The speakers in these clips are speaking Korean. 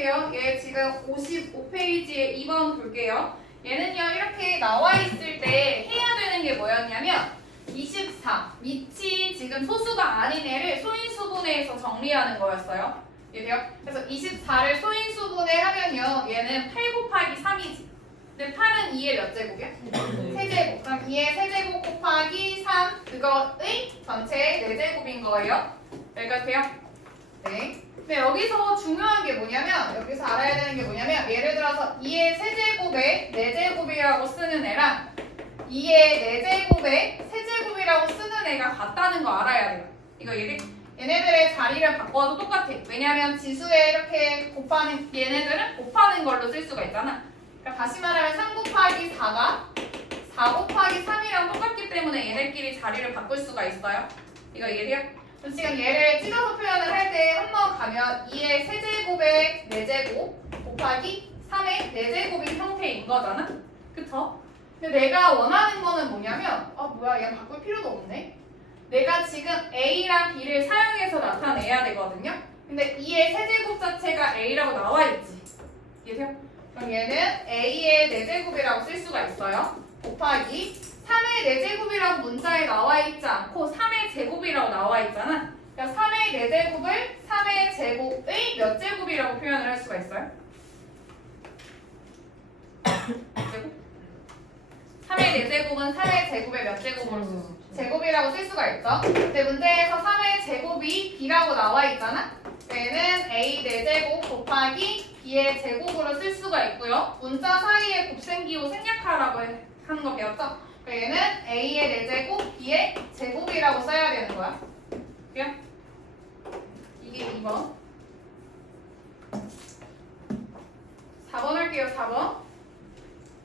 볼게요. 얘 지금 55페이지에 2번 볼게요. 얘는요 이렇게 나와 있을 때 해야 되는 게 뭐였냐면 24 밑이 지금 소수가 아닌 애를 소인수분해해서 정리하는 거였어요. 이해돼요? 그래서 24를 소인수분해 하면요 얘는 8 곱하기 3이지. 근데 8은 2의 몇 제곱이야? 세제곱. 그럼 2의 세제곱 곱하기 3 그거의 전체의 4제곱인 거예요. 여기까지 돼요? 네. 근데 여기서 중요한 게 뭐냐면 여기서 알아야 되는 게 뭐냐면 예를 들어서 2의 세제곱에 4제곱이라고 쓰는 애랑 2의 4제곱에 세제곱이라고 쓰는 애가 같다는 거 알아야 돼요. 이거 얘네들의 자리를 바꿔도 똑같아. 왜냐면 지수에 이렇게 곱하는 얘네들은 곱하는 걸로 쓸 수가 있잖아. 그러니까 다시 말하면 3 곱하기 4가 4 곱하기 3이랑 똑같기 때문에 얘네끼리 자리를 바꿀 수가 있어요. 이거 이해돼요? 그럼 지금 얘를 찍어서 표현을 할 때 한번 가면 2의 세제곱의 4제곱 곱하기 3의 4제곱인 형태인 거잖아? 그쵸? 근데 내가 원하는 거는 뭐냐면 뭐야 얘 바꿀 필요도 없네. 내가 지금 A랑 B를 사용해서 나타내야 되거든요. 근데 2의 세제곱 자체가 A라고 나와 있지. 이해돼요? 그럼 얘는 A의 4제곱이라고 쓸 수가 있어요. 곱하기 3의 4제곱이라고 문자에 나와 있지 않고 3의 제곱이라고 나와 있잖아. 그러니까 3의 4제곱을 3의 제곱의 몇 제곱이라고 표현을 할 수가 있어요? 제곱? 3의 4제곱은 3의 제곱의 몇 제곱으로 쓸 수 있어? 제곱이라고 쓸 수가 있죠. 근데 문제에서 3의 제곱이 B라고 나와 있잖아. 얘는 A 4제곱 곱하기 B의 제곱으로 쓸 수가 있고요. 문자 사이에 곱셈기호 생략하라고 하는 거 배웠죠? 얘는 A의 4제곱, B의 제곱이라고 써야 되는 거야. 그래요? 이게 2번. 4번 할게요, 4번.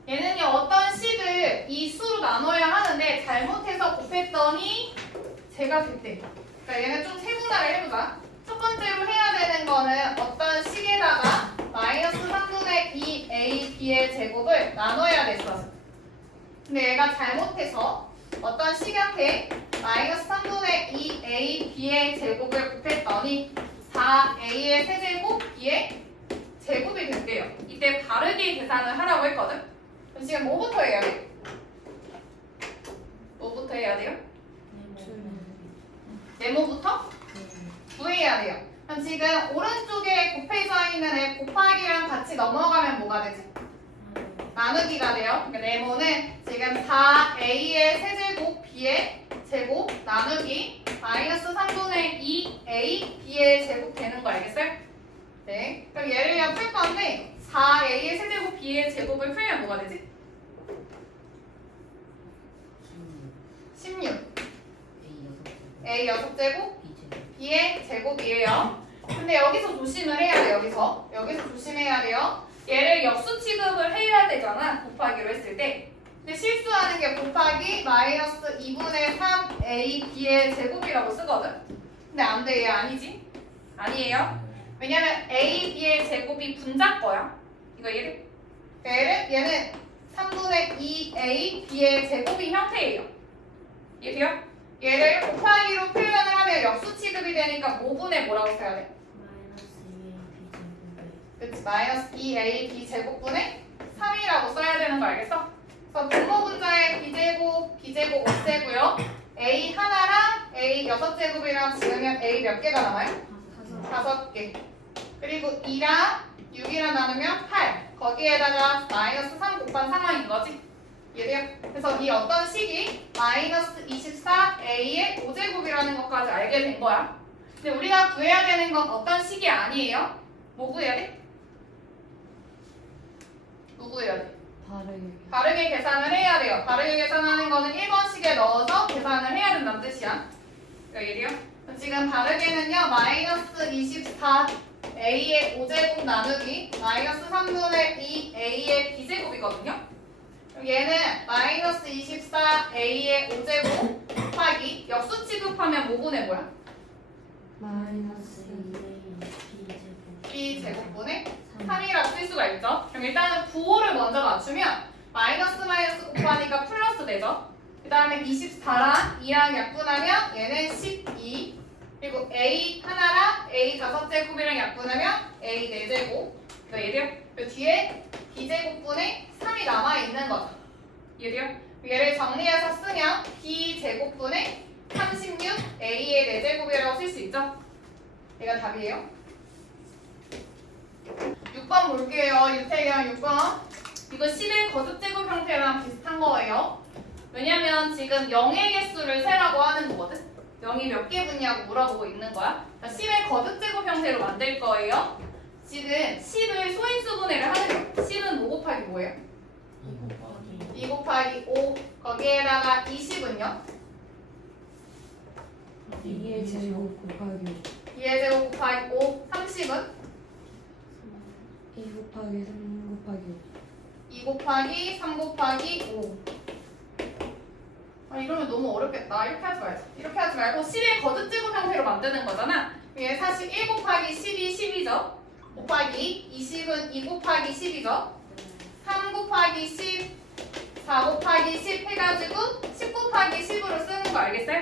얘는요, 어떤 식을 이 수로 나눠야 하는데 잘못해서 곱했더니 제가 됐대. 그러니까 얘는 좀 세분화를 해보자. 첫 번째로 해야 되는 거는 어떤 식에다가 마이너스 3분의 2 A, B의 제곱을 나눠야 됐어. 근데 얘가 잘못해서 어떤 식한테 마이너스 3분의 2 A, B의 제곱을 곱했더니 4A의 세제곱, B의 제곱이 된대요. 이때 바르게 계산을 하라고 했거든. 그럼 지금 뭐부터 해야 돼? 뭐부터 해야 돼요? 네모부터? 구해야 돼요. 그럼 지금 오른쪽에 곱해져 있는 애 곱하기랑 같이 넘어가면 뭐가 되지? 나누기가 돼요. 그러니까 네모는 지금 4A의 세제곱 B의 제곱 나누기 마이너스 3분의 2A B의 제곱 되는 거 알겠어요? 네. 그럼 얘를 그냥 풀 건데 4A의 세제곱 B의 제곱을 풀면 뭐가 되지? 16. A 6제곱 B의 제곱이에요. 근데 여기서 조심을 해야 돼요. 여기서 조심해야 돼요. 얘를 역수 취급을 해야 되잖아. 곱하기로 했을 때. 근데 실수하는 게 곱하기 마이너스 2분의 3 A, B의 제곱이라고 쓰거든. 근데 안 돼. 얘 아니지? 아니에요. 왜냐면 A, B의 제곱이 분자 거야. 이거 얘는 3분의 2 A, B의 제곱인 형태예요. 이해돼요? 얘를 곱하기로 표현을 하면 역수 취급이 되니까 모분에 뭐라고 써야 돼? 그치, 마이너스 2A B제곱분의 3이라고 써야 되는 거 알겠어? 그래서 분모 분자에 B제곱 없애고요. A 하나랑 A 6제곱이랑 지으면 A 몇 개가 남아요? 5개. 그리고 2랑 6이랑 나누면 8. 거기에다가 마이너스 3 곱한 상황인 거지? 이해돼요? 그래서 이 어떤 식이 마이너스 24A의 5제곱이라는 것까지 알게 된 거야. 근데 우리가 구해야 되는 건 어떤 식이 아니에요? 뭐 구해야 돼? 뭐 구해야 돼? 바르게 계산을 해야 돼요. 바르게 계산하는 거는 1번식에 넣어서 계산을 해야 된다는 뜻이야. 그러니까 이래요? 지금 바르게는요. 마이너스 24A의 5제곱 나누기 마이너스 3분의 2A의 B제곱이거든요. 얘는 마이너스 24A의 5제곱 곱하기 역수 취급하면 모분의 뭐야? 마이너스 2A B제곱분의 3이라고 쓸 수가 있죠. 그럼 일단은 부호를 먼저 맞추면 마이너스 곱하니까 플러스 되죠. 그 다음에 24랑 2랑 약분하면 얘는 12. 그리고 A 하나랑 A 5제곱이랑 약분하면 A 4제곱. 이거 이해돼요? 그 뒤에 b제곱분의 3이 남아있는 거죠. 이해돼요? 얘를 정리해서 쓰면 b제곱분의 36 a의 4제곱이라고 쓸 수 있죠? 얘가 답이에요. 6번 볼게요. 유태경 6번. 이거 10의 거듭제곱 형태랑 비슷한 거예요. 왜냐면 지금 0의 개수를 세라고 하는 거거든. 0이 몇 개 붙냐고 물어보고 있는 거야. 10의 거듭제곱 형태로 만들 거예요. 지금 10을 소인수분해를 하는 거예요. 10은 5 곱하기 뭐예요? 2 곱하기 5. 거기에다가 20은요? 2의 제곱 곱하기 2의 제곱 곱하기 5. 30은? 2 곱하기 3 곱하기 2 곱하기 3 곱하기 5. 아, 이러면 너무 어렵겠다. 이렇게 하지 말자. 이렇게 하지 말고 10의 거듭제곱 형태로 만드는 거잖아. 얘 사실 1 곱하기 10이 10이죠. 곱하기 20은 2 곱하기 10이죠. 3 곱하기 10, 4 곱하기 10 해가지고 10 곱하기 10으로 쓰는 거 알겠어요?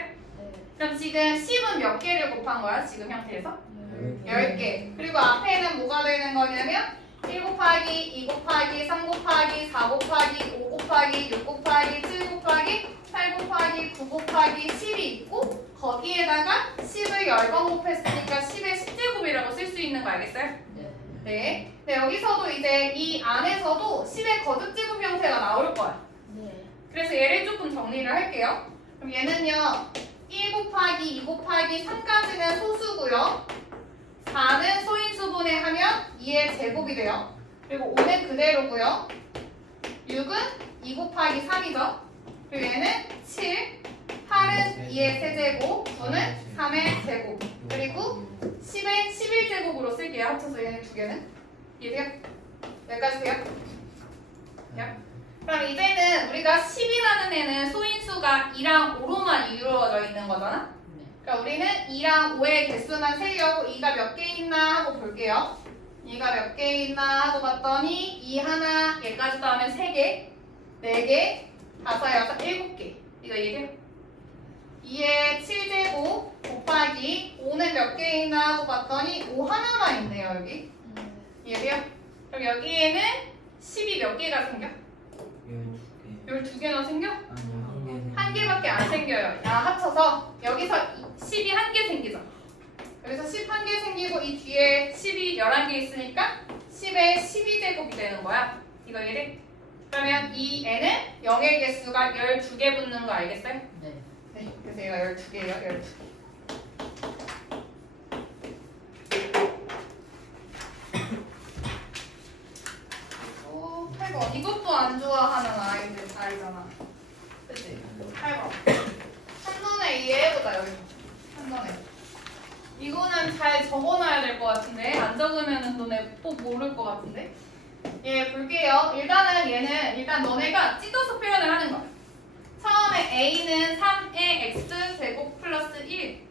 그럼 지금 10은 몇 개를 곱한 거야? 지금 형태에서? 10개. 그리고 앞에는 뭐가 되는 거냐면 1 곱하기 2 곱하기 3 곱하기 4 곱하기 5 곱하기 6 곱하기 7 곱하기 8 곱하기 9 곱하기 10이 있고 거기에다가 10을 10번 곱했으니까 10의 10제곱이라고 쓸 수 있는 거 알겠어요? 네. 근데 여기서도 이제 이 안에서도 10의 거듭제곱 형태가 나올 거야. 그래서 얘를 조금 정리를 할게요. 그럼 얘는요. 1 곱하기 2 곱하기 3까지는 소수고요. 4는 소인수분해 하면 2의 제곱이 돼요. 그리고 5는 그대로고요. 6은 2 곱하기 3이죠. 그리고 얘는 7, 8은 2의 세제곱, 9는 3의 제곱. 그리고 10의 11제곱으로 쓸게요. 합쳐서 얘네 두 개는. 이해돼요? 여기까지 돼요? 그럼 이제는 우리가 10이라는 애는 소인수가 2랑 5로만 이루어져 있는 거잖아? 그러니까 우리는 2랑 5의 개수만 세려고 2가 몇 개 있나 하고 볼게요. 2가 몇 개 있나 하고 봤더니 2 하나, 얘까지 더하면 3개, 4개, 5, 6, 7개. 이거 이해돼요? 2의 7제곱 곱하기 5는 몇 개 있나 하고 봤더니 5 하나만 있네요, 여기. 이해돼요? 그럼 여기에는 10이 몇 개가 생겨? 12개나 생겨? 한 개밖에 안 생겨요. 다 합쳐서 여기서 10이 한 개 생기죠. 여기서 10 한 개 생기고 이 뒤에 10이 11개 있으니까 10의 12제곱이 되는 거야. 이거 이해돼? 그러면 이 애는 0의 개수가 12개 붙는 거 알겠어요? 네. 그래서 얘가 12개예요. 12개. 또 8번. 이것도 안 좋아하는 아이잖아. 그치? 8번. 한번에 이해해보자, 여기. 한번에. 이거는 잘 적어놔야 될 것 같은데. 안 적으면 너네 또 모를 것 같은데. 예, 볼게요. 일단은 얘는, 일단 너네가 찢어서 표현을 하는 거야. 처음에 a는 3의 x제곱 플러스 1.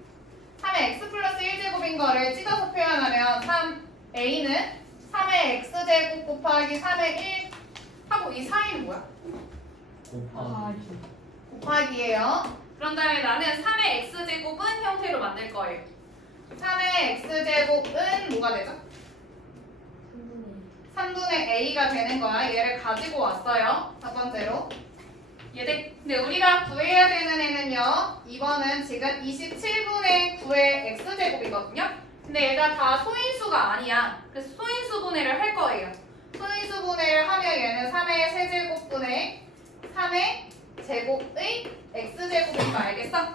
3의 x 플러스 1제곱인 거를 찢어서 표현하면 3a는 3의 x제곱 곱하기 3의 1 하고 이 사이는 뭐야? 곱하기예요. 그런 다음에 나는 3의 x제곱은 형태로 만들 거예요. 3의 x제곱은 뭐가 되죠? 3분의 a가 되는 거야. 얘를 가지고 왔어요. 첫 번째로. 얘들, 근데 우리가 구해야 되는 애는요. 이번은 지금 27분의 9의 x제곱이거든요. 근데 얘가 다 소인수가 아니야. 그래서 소인수분해를 할 거예요. 소인수분해를 하면 얘는 3의 세제곱분의 3의 제곱의 x제곱인 거 알겠어?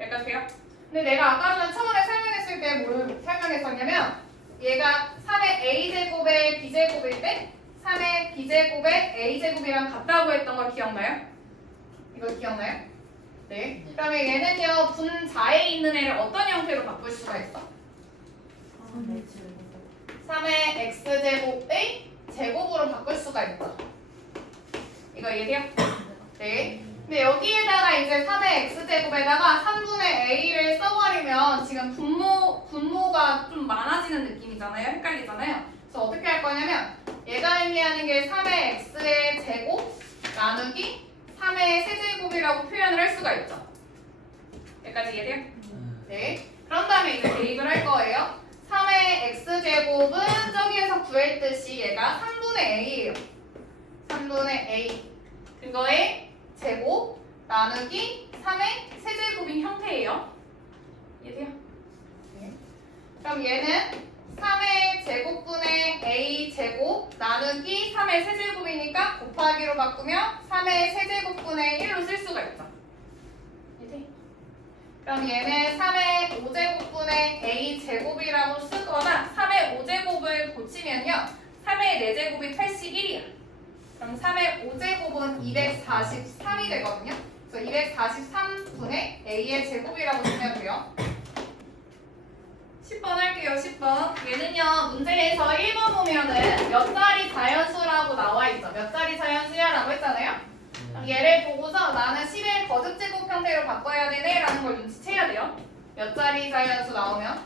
여기까지 돼요? 근데 내가 아까 전에 처음에 설명했을 때 뭘 설명했었냐면 얘가 3의 a제곱의 b제곱일 때 3의 b제곱의 a제곱이랑 같다고 했던 거 기억나요? 이거 기억나요? 네. 그러면 얘는요 분자에 있는 애를 어떤 형태로 바꿀 수가 있어? 3의 x제곱의 제곱으로 바꿀 수가 있죠. 이거 이해돼요? 네. 근데 여기에다가 이제 3의 x제곱에다가 3분의 a를 써버리면 지금 분모가 좀 많아지는 느낌이잖아요. 헷갈리잖아요. 그래서 어떻게 할 거냐면 얘가 의미하는 게 3의 x의 제곱 나누기 3의 세제곱이라고 표현을 할 수가 있죠. 여기까지 이해돼요? 네. 그런 다음에 이제 대입을 할 거예요. 3의 x제곱은 저기에서 구할 때 그럼 얘는 3의 제곱분의 a 제곱 나누기 3의 세제곱이니까 곱하기로 바꾸면 3의 세제곱분의 1로 쓸 수가 있죠. 이해돼? 그럼 얘는 3의 5제곱분의 a 제곱이라고 쓰거나 3의 5제곱을 고치면요. 3의 4제곱이 81이야. 그럼 3의 5제곱은 243이 되거든요. 그래서 243분의 a의 제곱이라고 쓰면 돼요. 10번 할게요. 10번. 얘는요. 문제에서 1번 보면은 몇 자리 자연수라고 나와 있죠. 몇 자리 자연수야라고 했잖아요. 그럼 얘를 보고서 나는 10의 거듭제곱 형태로 바꿔야 되네 라는 걸 눈치채야 돼요. 몇 자리 자연수 나오면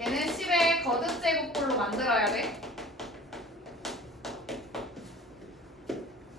얘는 10의 거듭제곱꼴로 만들어야 돼.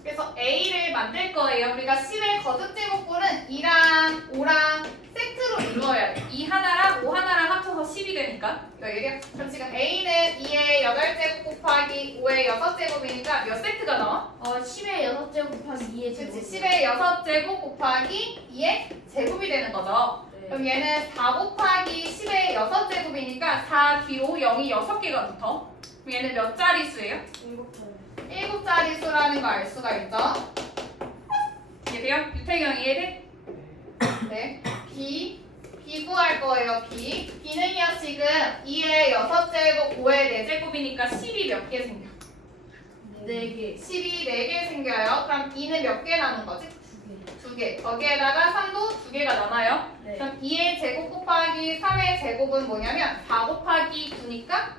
그래서 A를 만들 거예요. 우리가 10의 거듭제곱꼴은 2랑 5랑 세트로 이루어야 돼. 2 하나랑 5 하나랑 합쳐서 10이 되니까. 이거 얘기해. 그럼 지금 A는 2의 8제곱 곱하기 5의 6제곱이니까 몇 세트가 나와? 10의 6제곱 곱하기 2의 제곱. 그치. 10의 6제곱 곱하기 2의 제곱이 되는 거죠. 네. 그럼 얘는 4 곱하기 10의 6제곱이니까 4 뒤로 0이 6개가 붙어. 그럼 얘는 몇 자릿수예요? 7자릿수라는 거 알 수가 있죠. 이해돼요? 유태경 이해돼? 네. B 구할 거예요. B는요 지금 2의 6제곱 5의 4제곱이니까 10이 몇 개 생겨? 4개. 10이 4개 생겨요. 그럼 2는 몇 개 남은 거지? 2개. 거기에다가 3도 2개가 남아요. 네. 그럼 2의 제곱 곱하기 3의 제곱은 뭐냐면 4 곱하기 9니까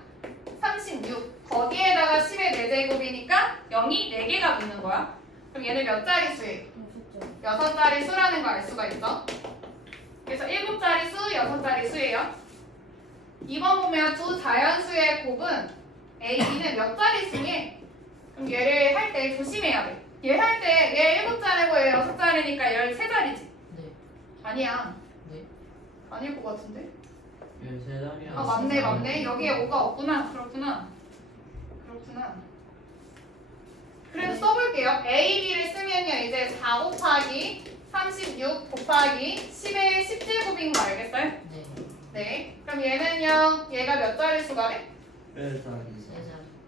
36. 거기에다가 10의 4제곱이니까 0이 4개가 붙는 거야. 그럼 얘는 몇 자릿수예요? 6자릿수라는 거 알 수가 있죠. 그래서 7자릿수, 6자릿수예요. 2번 보면 두 자연수의 곱은 A, B는 몇 자릿수니? 그럼 얘를 할 때 조심해야 돼. 얘 할 때 얘 7자리고 얘 6자리니까 13자리지? 네. 아니야. 네. 아닐 것 같은데? 13자리야. 아 맞네. 여기에 5가 없구나. 그렇구나. 그래서 써볼게요. A, B를 쓰면요. 이제 4 곱하기 36 곱하기 10의 10제곱인 거 알겠어요? 네. 네. 그럼 얘는요. 얘가 몇 자릿수가 돼?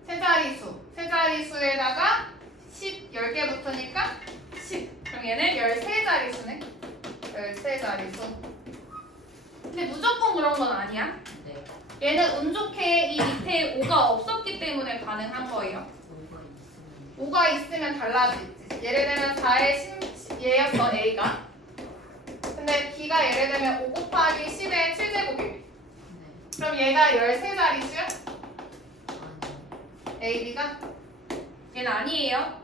3자리. 세 자릿수에다가 10, 10개 붙으니까 10. 그럼 얘는 13자릿수네. 13자릿수. 근데 무조건 그런 건 아니야. 네. 얘는 운 좋게 이 밑에 5가 없었기 때문에 가능한 거예요. 5가 있으면 달라지지. 예를 들면 4의 10, 얘였어 A가. 근데 B가 예를 들면 5 곱하기 10의 7제곱이래. 네. 그럼 얘가 13자릿수야? 아니요. A, B가? 얘는 아니에요.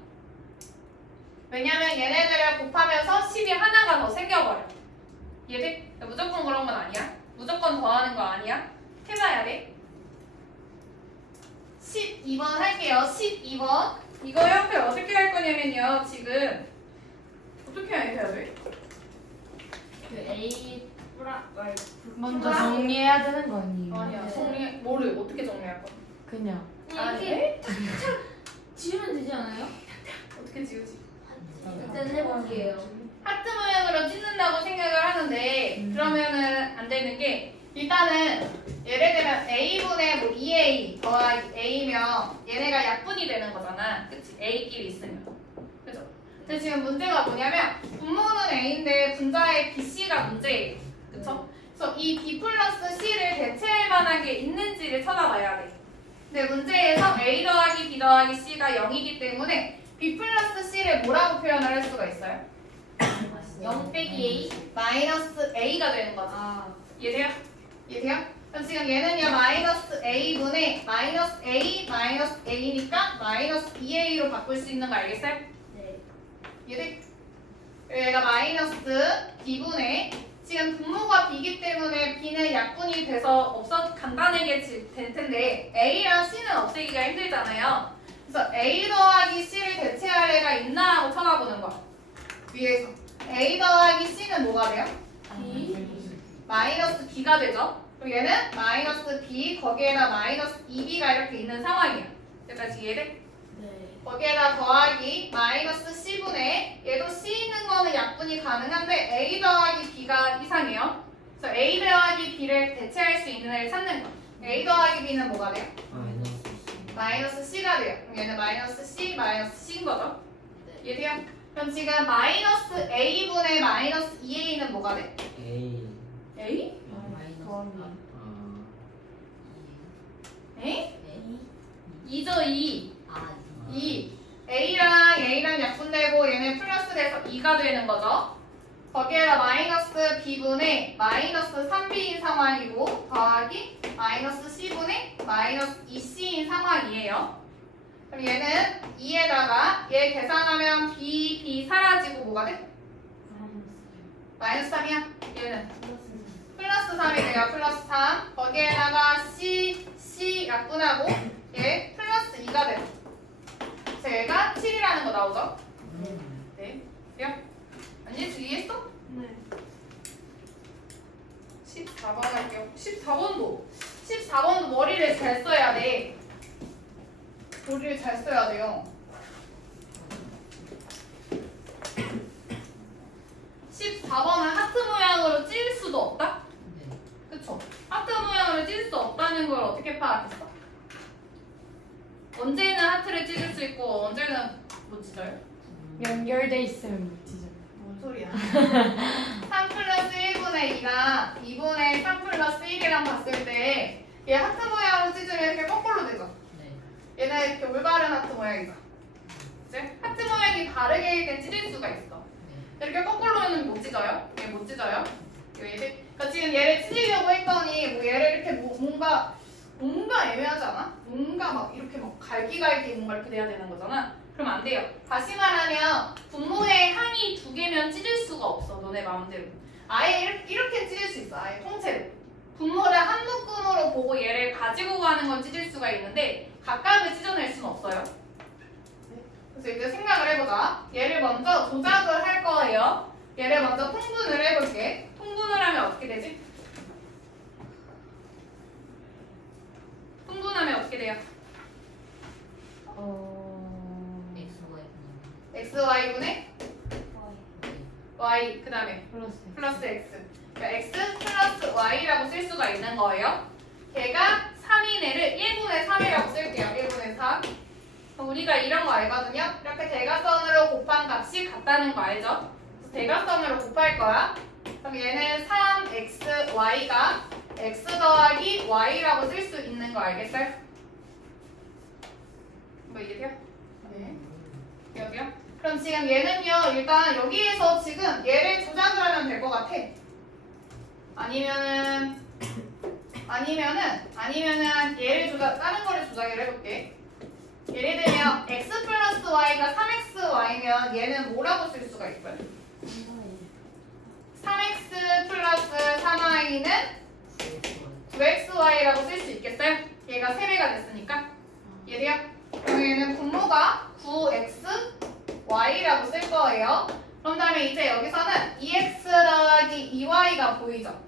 왜냐면 얘네들을 곱하면서 10이 하나가 더 생겨버려. 얘들 무조건 그런 건 아니야. 무조건 더하는 거 아니야. 해봐야 돼. 12번 할게요. 12번. 이거 옆에 어떻게 할 거냐면요. 지금 어떻게 해야 돼? 그 A 먼저 정리해야 되는 거 아니에요? 아니야. 정리 뭐를 어떻게 정리할 거야? 그냥. 이렇게 지우면 되지 않아요? 어떻게 지우지? 일단 해볼게요. 하트 모양으로 찢는다고 생각을 하는데 그러면은 안 되는 게 일단은 예를 들면 A분의 뭐 2A 더하기 A면 얘네가 약분이 되는 거잖아. 그치? A끼리 있으면. 그죠? 근데 지금 문제가 뭐냐면 분모는 A인데 분자의 BC가 문제예요. 그쵸? 그래서 이 B 플러스 C를 대체할 만한 게 있는지를 찾아봐야 돼. 근데 문제에서 A 더하기 B 더하기 C가 0이기 때문에 B 플러스 C를 뭐라고 표현을 할 수가 있어요? 0 빼기 A? 마이너스 A가 되는 거지. 이해돼요? 그럼 지금 얘는요 마이너스 A분의 마이너스 A 마이너스 A니까 마이너스 2A로 바꿀 수 있는 거 알겠어요? 네. 이해돼? 얘가 마이너스 B분의 지금 분모가 B이기 때문에 B는 약분이 돼서 간단하게 될 텐데 A랑 C는 없애기가 힘들잖아요. 그래서 A 더하기 C를 대체할 애가 있나 하고 찾아보는 거야. 위에서 A 더하기 C는 뭐가 돼요? B? 마이너스 B가 되죠? 그럼 얘는 마이너스 B 거기에다 마이너스 2B가 이렇게 있는 상황이야. 여기까지 이해돼? 네. 거기에다 더하기 마이너스 C분의 얘도 C 있는 거는 약분이 가능한데 A 더하기 B가 이상해요. 그래서 A 더하기 B를 대체할 수 있는 애를 찾는 거야. A 더하기 B는 뭐가 돼요? 마이너스 마이너스 C가 돼요. 그럼 얘는 마이너스 C, 마이너스 C인 거죠? 네. 이해돼요? 그럼 지금 마이너스 A분의 마이너스 2A는 뭐가 돼? A A? 더하기. A? A 2죠 2. 아 2. A랑 약분되고 얘는 플러스 돼서 2가 되는 거죠. 거기에다 마이너스 B분의 마이너스 3B인 상황이고 더하기 마이너스 C분의 마이너스 2C인 상황이에요. 그럼 얘는 2에다가 얘 계산하면 B 사라지고 뭐가 돼? 마이너스 3이야. 얘는 플러스 3이 돼요. 플러스 3. 거기에다가 C 약분하고 얘 플러스 2가 돼요. 그래서 얘가 7이라는 거 나오죠? 네. 돼요? 언니 이해했어? 네. 14번 할게요. 14번도 머리를 잘 써야 돼. 머리를 잘 써야 돼요. 14번은 하트 모양으로 찢을 수도 없다? 그쵸? 하트 모양으로 찢을 수 없다는 걸 어떻게 파악했어? 언제는 하트를 찢을 수 있고 언제는 못 찢어요? 연결돼 있으면 물티죠. 뭔 소리야? 3 플러스 1분의 2랑 2분의 3 플러스 1이랑 봤을 때 얘 하트 모양으로 찢으면 이렇게 거꾸로 되죠? 얘는 이렇게 올바른 하트 모양이죠? 그치? 하트 모양이 다르게 일 때 찢을 수가 있어. 이렇게 거꾸로는 못 찢어요? 얘 못 찢어요? 그러니까 지금 얘를 찢으려고 했더니 뭐 얘를 이렇게 뭔가 애매하지 않아? 뭔가 막 이렇게 막 갈기갈기 뭔가 이렇게 돼야 되는 거잖아? 그럼 안 돼요. 다시 말하면 분모의 항이 두 개면 찢을 수가 없어. 너네 마음대로. 아예 이렇게 찢을 수 있어. 아예 통째로. 분모를 한 묶음으로 보고 얘를 가지고 가는 건 찢을 수가 있는데 각각을 찢어낼 수는 없어요. 그래서 이제 생각을 해보자. 얘를 먼저 조작을 할 거예요. 얘를 먼저 통분을 해볼게. 통분을 하면 어떻게 되지? 통분하면 어떻게 돼요? XY분의 Y 그 다음에 플러스 X. 그러니까 X 플러스 Y라고 쓸 수가 있는 거예요. 걔가 3인 애를 1분의 3이라고 쓸게요. 1분의 3. 그럼 우리가 이런 거 알거든요. 이렇게 대각선으로 곱한 값이 같다는 거 알죠? 그래서 대각선으로 곱할 거야. 그럼 얘는 3XY가 X 더하기 Y라고 쓸 수 있는 거 알겠어요? 뭐 이해돼요? 네. 여기요? 그럼 지금 얘는요, 일단 여기에서 지금 얘를 조작을 하면 될 것 같아. 아니면은 얘를 다른 거를 조작을 해볼게. 예를 들면 x 플러스 y가 3xy면 얘는 뭐라고 쓸 수가 있어요? 3x 플러스 3y는 9xy라고 쓸 수 있겠어요? 얘가 3배가 됐으니까. 이해돼요? 그럼 얘는 분모가 9xy라고 쓸 거예요. 그런 다음에 이제 여기서는 2x 더하기 2y가 보이죠?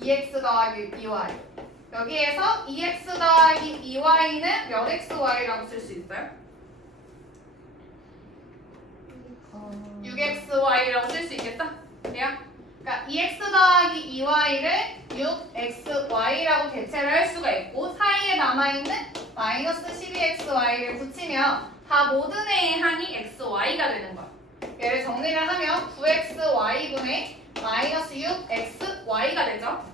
2x 더하기 2y. 여기에서 2x 더하기 2y는 몇 xy라고 쓸 수 있어요? 6xy라고 쓸 수 있겠다? 돼요? 그러니까 2x 더하기 2y를 6xy라고 대체를 할 수가 있고 사이에 남아있는 마이너스 12xy를 붙이면 다 모든 애의 항이 xy가 되는 거야. 얘를 정리를 하면 9xy분의 마이너스 6xy가 되죠?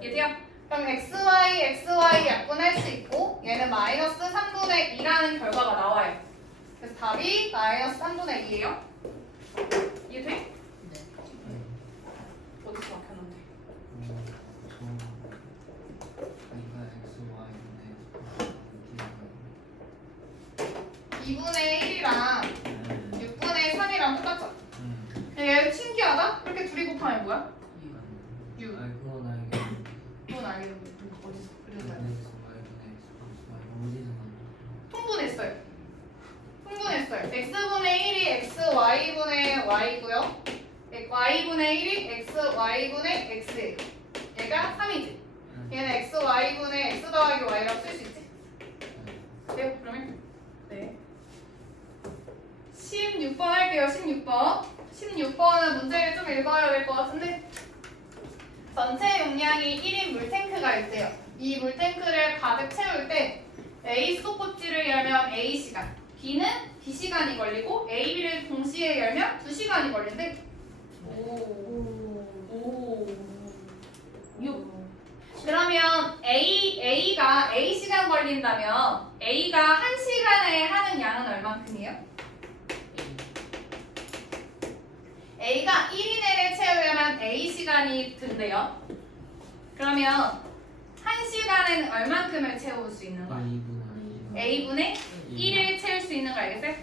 이해돼요? 그럼 xy 약분할 수 있고 얘는 마이너스 3분의 2라는 결과가 나와요. 그래서 답이 마이너스 3분의 2예요. 이해돼? 어디서 막혔는데? X, Y인데 2분의 1이랑 6분의 3이랑 똑같죠? 얘 신기하다? 이렇게 둘이 곱하면 뭐야? 6. 그건 알겠는데 그건 알겠는데 어디서? 그래서 X, Y분의 X 플러스 Y 어디서 통분했어요. x분의 1이 xy분의 y고요. y분의 1이 xy분의 x예요. 얘가 3이지. 얘는 xy분의 x 더하기 y라고 쓸 수 있지? 네, 그러면 네. 16번 할게요. 16번. 16번은 문제를 좀 읽어야 될 것 같은데. 자, 전체 용량이 1인 물탱크가 있대요. 이 물탱크를 가득 채울 때 A 스톱워치를 열면 A 시간, B는 B 시간이 걸리고 A, B를 동시에 열면 2시간이 걸린대. 오. 6. 그러면 A가 A 시간 걸린다면 A가 1시간에 하는 양은 얼만큼이에요? A가 1인회를 채우려면 A 시간이 든대요. 그러면 1시간에는 얼만큼을 채울 수 있는 거야? A분의 1을 채울 수 있는 거 알겠어요?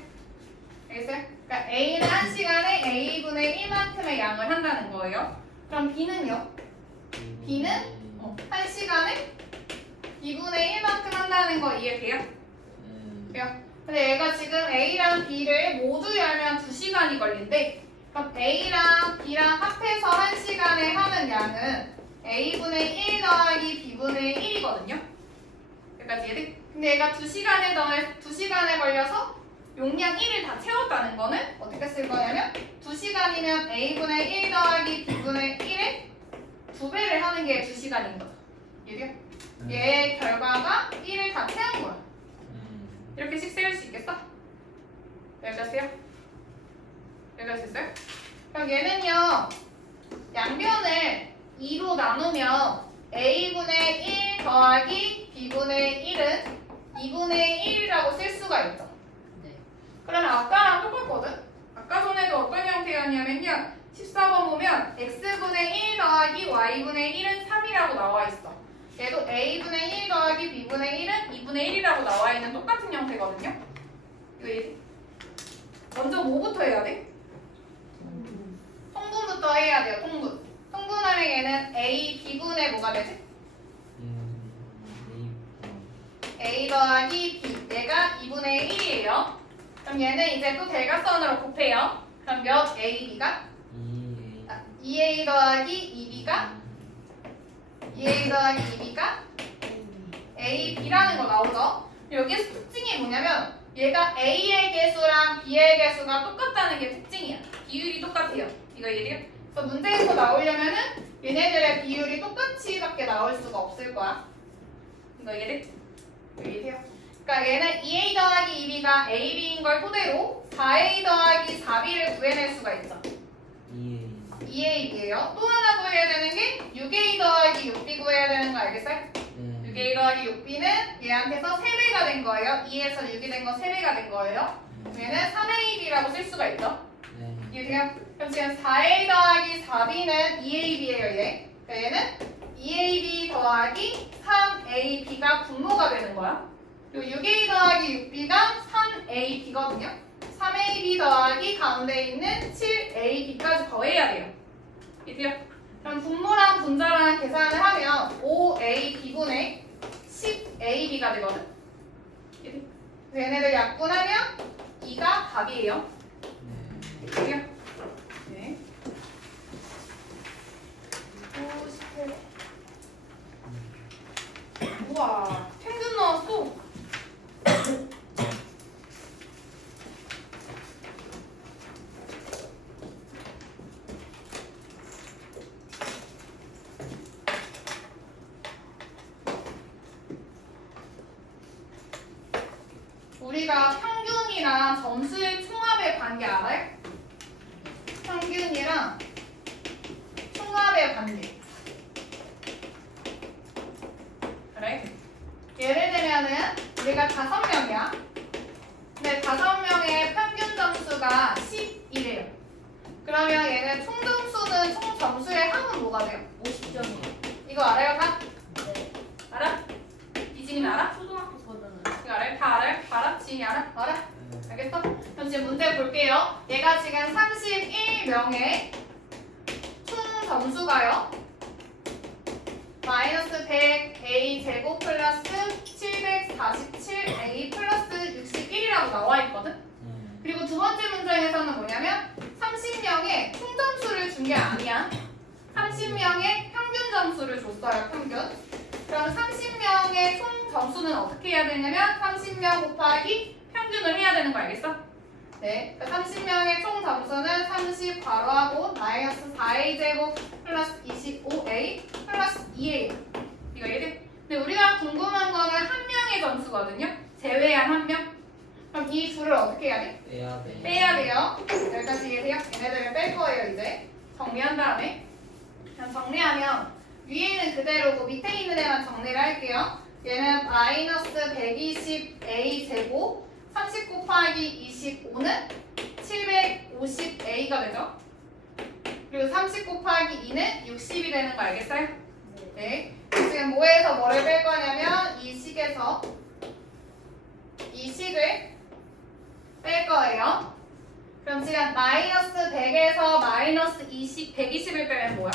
알겠어요? 그러니까 A는 1시간에 A분의 1만큼의 양을 한다는 거예요. 그럼 B는요? B는 1시간에 2분의 1만큼 한다는 거 이해돼요? 돼요? 근데 얘가 지금 A랑 B를 모두 열면 2시간이 걸린대. 그럼 A랑 B랑 합해서 1시간에 하는 양은 A분의 1 더하기 B분의 1이거든요. 여기까지 이해돼? 근데 얘가 2시간에 걸려서 용량 1을 다 채웠다는 거는 어떻게 쓸 거냐면 2시간이면 A분의 1 더하기 B분의 1의 2배를 하는 게 2시간인 거죠. 이해돼요? 얘의 결과가 1을 다 채운 거야. 이렇게씩 세울 수 있겠어? 여기까지요? 여기까지 됐어요? 그럼 얘는요 양변을 2로 나누면 A분의 1 더하기 B분의 1은 2분의 1이라고 쓸 수가 있죠. 네. 그러면 아까랑 똑같거든? 아까 전에도 어떤 형태였냐면요 14번 보면 X분의 1 더하기 Y분의 1은 3이라고 나와 있어. 얘도 A분의 1 더하기 B분의 1은 2분의 1이라고 나와 있는 똑같은 형태거든요. 이거 얘 먼저 뭐부터 해야 돼? 통분부터 해야 돼요. 통분하면 얘는 A, B분의 뭐가 되지? A 더하기 B. 얘가 2분의 1이에요. 그럼 얘는 이제 또 대각선으로 곱해요. 그럼 몇 A, B가? 2A 더하기 2B가? 2A 더하기 2B가? A, B라는 거 나오죠? 여기서 특징이 뭐냐면 얘가 A의 개수랑 B의 개수가 똑같다는 게 특징이야. 비율이 똑같아요. 이거 이해돼요? 그래서 문제에서 나오려면은 얘네들의 비율이 똑같이밖에 나올 수가 없을 거야. 이거 이해돼? 이거 이해돼요? 그러니까 얘는 2A 더하기 2B가 AB인 걸 토대로 4A 더하기 4B를 구해낼 수가 있죠. 2AB예요. 또 하나 구해야 되는 게 6A 더하기 6B 구해야 되는 거 알겠어요? 6A 더하기 6B는 얘한테서 3배가 된 거예요. 2에서 6이 된 거 3배가 된 거예요. 얘는 3AB라고 쓸 수가 있죠. 이해돼요? 그럼 지금 4A 더하기 4B는 2AB예요, 얘. 그러니까 얘는 2AB 더하기 3AB가 분모가 되는 거야. 그리고 6A 더하기 6B가 3AB거든요. 3AB 더하기 가운데 있는 7AB까지 더해야 돼요. 이해돼요? 그럼 분모랑 분자랑 계산을 하면 5AB분의 10AB가 되거든. 이해돼? 그래서 얘네들 약분하면 2가 답이에요. 이해돼요? 네. 58. 우와, 평균 나왔어. 우리가 평균이랑 점수의 총합의 관계 알아요? 평균이랑 총합의 관계. 그래? 예를 들면은 우리가 5명이야. 근데 5명의 평균 점수가 10이래요. 그러면 얘는 총 점수는 총 점수의 합은 뭐가 돼요? 50점이요. 이거 알아요, 다? 네. 알아? 이진이 알아? 초등학교 거잖아요. 이거 알아요? 다 알아요? 알아? 지인이 알아? 알아? 알겠어? 그럼 지금 문제 볼게요. 얘가 지금 31명의 총 점수가요. 마이너스 100A 제곱 플러스 747A 플러스 61이라고 나와 있거든? 그리고 두 번째 문장에서는 뭐냐면 30명의 총 점수를 준 게 아니야. 30명의 평균 점수를 줬어요. 평균. 그럼 30명의 총 점수는 어떻게 해야 되냐면 30명 곱하기 평균을 해야 되는 거 알겠어? 네, 30명의 총 점수는 30 괄호하고 마이너스 4a제곱 플러스 25a 플러스 2a. 이거 이래. 근데 우리가 궁금한 거는 한 명의 점수거든요. 제외한 한 명. 그럼 이 둘을 어떻게 해야 돼? 빼야 돼. 빼야 돼요. 여기까지 이해돼요? 얘네들을 뺄 거예요, 이제. 정리한 다음에. 그럼 정리하면 위에는 그대로고 밑에 있는 애만 정리를 할게요. 얘는 마이너스 120a 제곱 30 곱하기 25는 750a가 되죠. 그리고 30 곱하기 2는 60이 되는 거 알겠어요? 네. 지금 뭐에서 뭐를 뺄 거냐면 이 식에서 이 식을 뺄 거예요. 그럼 지금 마이너스 100에서 마이너스 120을 빼면 뭐야?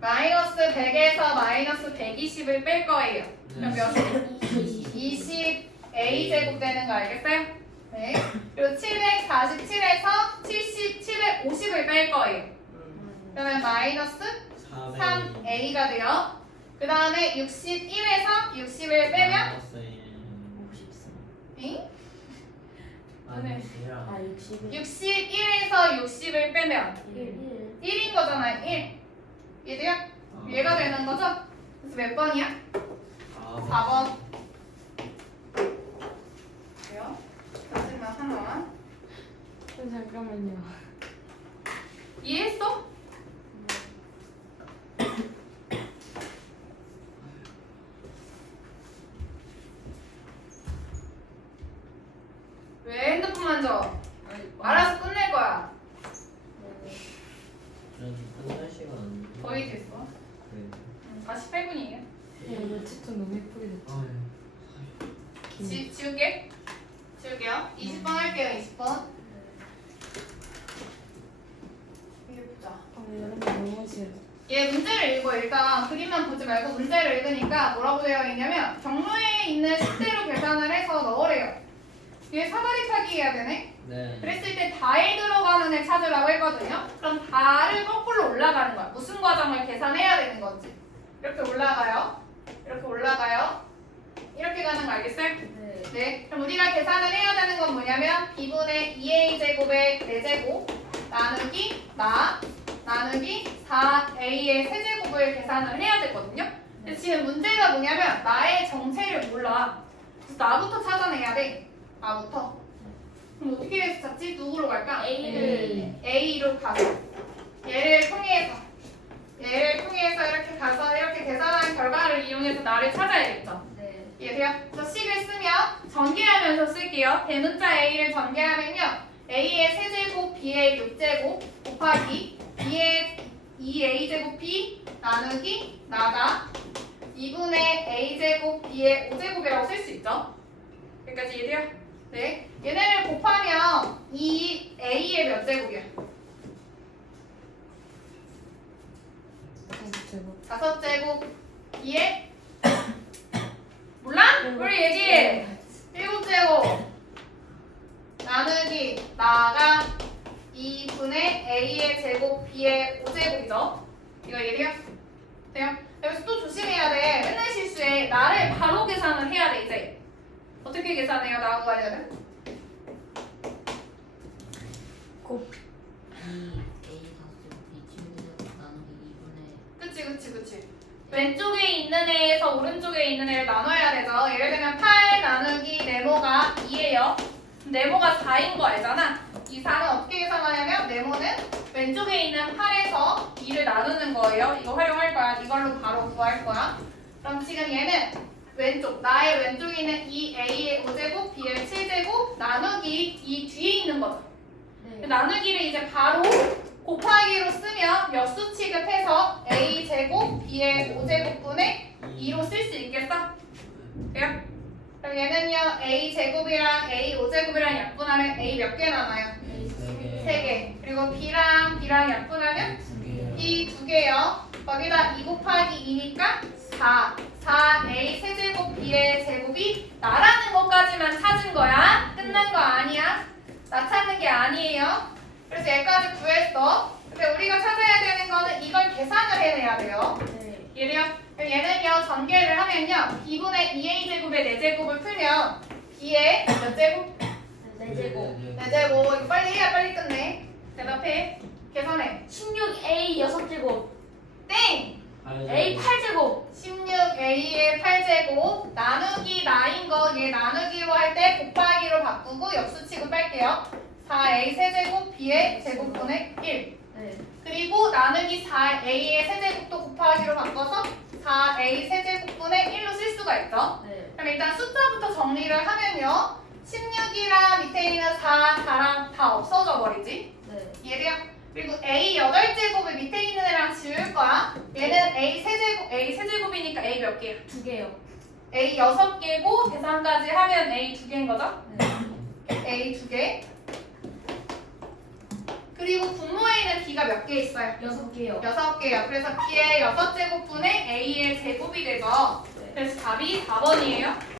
마이너스 100에서 마이너스 120을 뺄 거예요. 그럼 몇이? 20a 제곱 되는 거 알겠어요? 네. 그리고 747에서 750을 뺄 거예요. 그러면 마이너스 3a가 돼요. 그 다음에 61에서 60을 빼면 잉? 아 60이 61에서 60을 빼면 1인 거잖아요. 1. 얘도요? 얘가 되는 거죠? 그래서 몇 번이야? 4번. 그래요? 잠시만 하나만. 잠깐만요. 이해했어? 왜 핸드폰 만져? 알아서 끝낼 거야. 끝날 시간. 거의 됐어. 네. 48분이에요. 이거 책도 너무 예쁘게 됐다. 지울게. 지울게요. 20번 할게요. 20번. 이게 보자. 여름에 너무 싫어. 얘 문제를 읽어. 일단 그림만 보지 말고 문제를 읽으니까 뭐라고 되어 있냐면 경로에 있는 식대로 계산을 해서 넣으래요. 얘 사다리 타기 해야 되네. 네. 그랬을 때 다에 들어가는 애 찾으라고 했거든요. 그럼 다를 거꾸로 올라가는 거야. 무슨 과정을 계산해야 되는 건지. 이렇게 올라가요. 이렇게 올라가요. 이렇게 가는 거 알겠어요? 네. 그럼 우리가 계산을 해야 되는 건 뭐냐면 b분의 2a 제곱의 4제곱 나누기 나누기 4a의 세제곱을 계산을 해야 되거든요. 근데 지금 문제가 뭐냐면 나의 정체를 몰라. 그래서 나부터 찾아내야 돼. 나부터. 그럼 어떻게 해서 찾지? 누구로 갈까? A로 가서 얘를 통해서 이렇게 가서 이렇게 계산한 결과를 이용해서 나를 찾아야겠죠. 이해돼요? 그래서 식을 쓰면 전개하면서 쓸게요. 대문자 A를 전개하면요. A의 세제곱 B의 6제곱 곱하기 B의 2A제곱 B 나누기 나가 2분의 A제곱 B의 5제곱이라고 쓸 수 있죠. 여기까지 이해돼요? 네. 얘네를 곱하면 이 A의 몇 제곱이야? 5제곱 2의 몰라? 우리 얘기해. 7제곱 나누기 나가 2분의 A의 제곱 B의 5제곱이죠. 이거 이해돼요? 돼요? 여기서 또 조심해야 돼. 맨날 실수해. 나를 바로 계산을 해야 돼 이제. 어떻게 계산해요? 나하고 관련은? 곱 그치. 왼쪽에 있는 애에서 오른쪽에 있는 애를 나눠야 되죠. 예를 들면 8 나누기 네모가 2예요. 네모가 4인 거 알잖아. 이 4는 어떻게 계산하냐면 네모는 왼쪽에 있는 8에서 2를 나누는 거예요. 이거 활용할 거야. 이걸로 바로 구할 거야. 그럼 지금 얘는 왼쪽, 나의 왼쪽에 있는 2a의 5제곱, b의 7제곱 나누기 이 뒤에 있는 거죠. 나누기를 이제 바로 곱하기로 쓰면 몇 수 취급해서 a제곱 b의 5제곱분의 2로 쓸 수 있겠어? 돼요? 그럼 얘는요 a제곱이랑 a 5제곱이랑 약분하면 a 몇 개 남아요? 3개. 그리고 b랑 약분하면 b 2개요. 거기다 2 곱하기 2니까 4a 세제곱 b의 제곱이 나라는 것까지만 찾은 거야. 끝난 거 아니야. 나 찾는 게 아니에요. 그래서 얘까지 구했어. 근데 우리가 찾아야 되는 거는 이걸 계산을 해내야 돼요. 이해돼요? 그럼 얘는요 전개를 하면요 b분의 2a제곱의 4제곱을 풀면 b의 몇 제곱? 4제곱. 4제곱. 이거 빨리 해야 빨리 끝내. 대답해. 계산해. 16A 6제곱. 땡! A 8제곱. 16a의 8제곱 나누기 나인 거 얘 나누기로 할 때 곱하기로 바꾸고 역수치고 뺄게요. 4a 세제곱 b의 제곱분의 1. 네. 그리고 나누기 4a의 세제곱도 곱하기로 바꿔서 4a 세제곱분의 1로 쓸 수가 있죠. 네. 그럼 일단 숫자부터 정리를 하면요. 16이랑 밑에 있는 4, 4랑 다 없어져 버리지. 네. 이해돼요? 그리고 a 8제곱을 밑에 있는 애랑 지울 거야. 얘는 a 세제곱이니까 a 몇 개야? 2개요. a 6개고 계산까지 하면 a 2개인 거죠? 네. a 2개. 그리고 분모에 있는 b가 몇 개 있어요? 6개요. 6개요. 그래서 b의 6제곱분의 a의 제곱이 되죠. 네. 그래서 답이 4번이에요.